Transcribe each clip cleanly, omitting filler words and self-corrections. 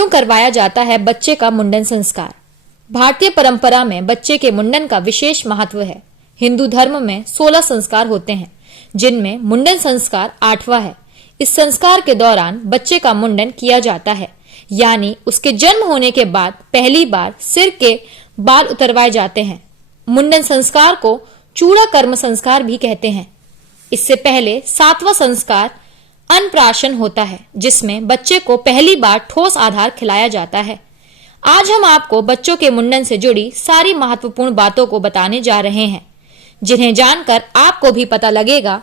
क्यों करवाया जाता है बच्चे का मुंडन संस्कार? भारतीय परंपरा में बच्चे के मुंडन का विशेष महत्व है। हिंदू धर्म में 16 संस्कार होते हैं, जिनमें मुंडन संस्कार 8वां है। इस संस्कार के दौरान बच्चे का मुंडन किया जाता है, यानी उसके जन्म होने के बाद पहली बार सिर के बाल उतरवाए जाते हैं। मुंडन संस्कार को चूड़ा कर्म संस्कार भी कहते हैं। इससे पहले 7वां संस्कार अन्नप्राशन होता है, जिसमें बच्चे को पहली बार ठोस आहार खिलाया जाता है। आज हम आपको बच्चों के मुंडन से जुड़ी सारी महत्वपूर्ण बातों को बताने जा रहे हैं, जिन्हें जानकर आपको भी पता लगेगा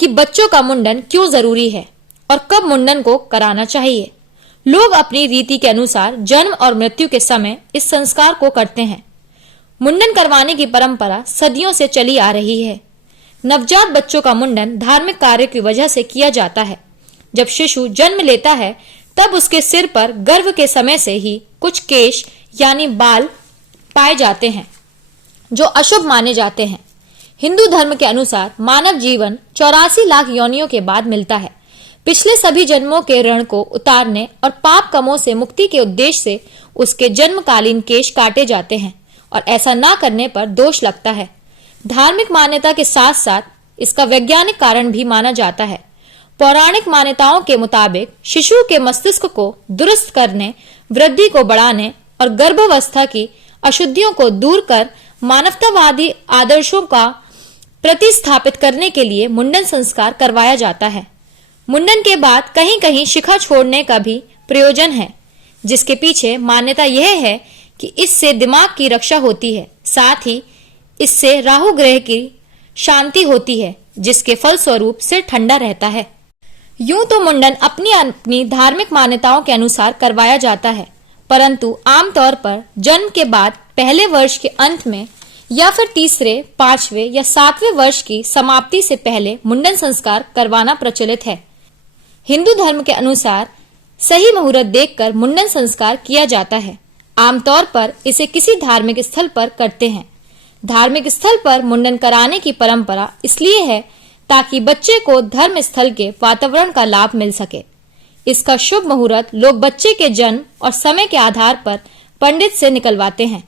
कि बच्चों का मुंडन क्यों जरूरी है और कब मुंडन को कराना चाहिए। लोग अपनी रीति के अनुसार जन्म और मृत्यु के समय इस संस्कार को करते हैं। मुंडन करवाने की परंपरा सदियों से चली आ रही है। नवजात बच्चों का मुंडन धार्मिक कार्य की वजह से किया जाता है। जब शिशु जन्म लेता है, तब उसके सिर पर गर्भ के समय से ही कुछ केश यानी बाल पाए जाते हैं, जो अशुभ माने जाते हैं। हिंदू धर्म के अनुसार मानव जीवन 84 लाख योनियों के बाद मिलता है। पिछले सभी जन्मों के ऋण को उतारने और पाप कमों से मुक्ति के उद्देश्य से उसके जन्मकालीन केश काटे जाते हैं, और ऐसा ना करने पर दोष लगता है। धार्मिक मान्यता के साथ साथ इसका वैज्ञानिक कारण भी माना जाता है। पौराणिक मान्यताओं के मुताबिक शिशु के मस्तिष्क को दुरुस्त करने, वृद्धि को बढ़ाने और गर्भावस्था की अशुद्धियों को दूर कर मानवतावादी आदर्शों का प्रतिस्थापित करने के लिए मुंडन संस्कार करवाया जाता है। मुंडन के बाद कहीं कहीं शिखा छोड़ने का भी प्रयोजन है, जिसके पीछे मान्यता यह है कि इससे दिमाग की रक्षा होती है। साथ ही इससे राहु ग्रह की शांति होती है, जिसके फलस्वरूप सिर ठंडा रहता है। यूं तो मुंडन अपनी अपनी धार्मिक मान्यताओं के अनुसार करवाया जाता है, परंतु आमतौर पर जन्म के बाद पहले वर्ष के अंत में या फिर तीसरे, 5वें या 7वें वर्ष की समाप्ति से पहले मुंडन संस्कार करवाना प्रचलित है। हिंदू धर्म के अनुसार सही मुहूर्त देखकर मुंडन संस्कार किया जाता है। आमतौर पर इसे किसी धार्मिक स्थल पर करते हैं। धार्मिक स्थल पर मुंडन कराने की परंपरा इसलिए है ताकि बच्चे को धर्म स्थल के वातावरण का लाभ मिल सके। इसका शुभ मुहूर्त लोग बच्चे के जन्म और समय के आधार पर पंडित से निकलवाते हैं।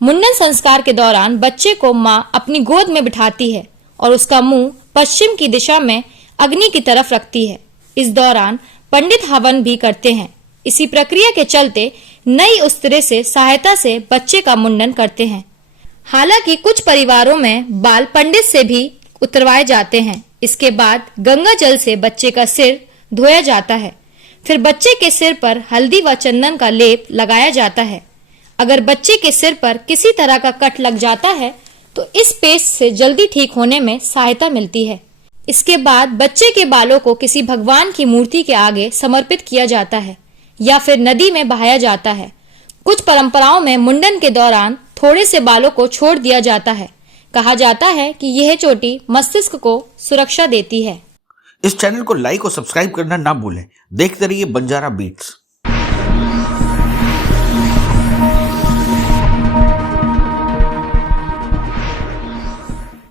मुंडन संस्कार के दौरान बच्चे को मां अपनी गोद में बिठाती है और उसका मुंह पश्चिम की दिशा में अग्नि की तरफ रखती है। इस दौरान पंडित हवन भी करते हैं। इसी प्रक्रिया के चलते नई उस्तरे से सहायता से बच्चे का मुंडन करते हैं। हालांकि कुछ परिवारों में बाल पंडित से भी उतरवाए जाते हैं। इसके बाद गंगा जल से बच्चे का सिर धोया जाता है। फिर बच्चे के सिर पर हल्दी व चंदन का लेप लगाया जाता है। अगर बच्चे के सिर पर किसी तरह का कट लग जाता है तो इस पेस्ट से जल्दी ठीक होने में सहायता मिलती है। इसके बाद बच्चे के बालों को किसी भगवान की मूर्ति के आगे समर्पित किया जाता है या फिर नदी में बहाया जाता है। कुछ परंपराओं में मुंडन के दौरान थोड़े से बालों को छोड़ दिया जाता है। कहा जाता है कि यह चोटी मस्तिष्क को सुरक्षा देती है। इस चैनल को लाइक और सब्सक्राइब करना ना भूलें। देखते रहिए बंजारा बीट्स।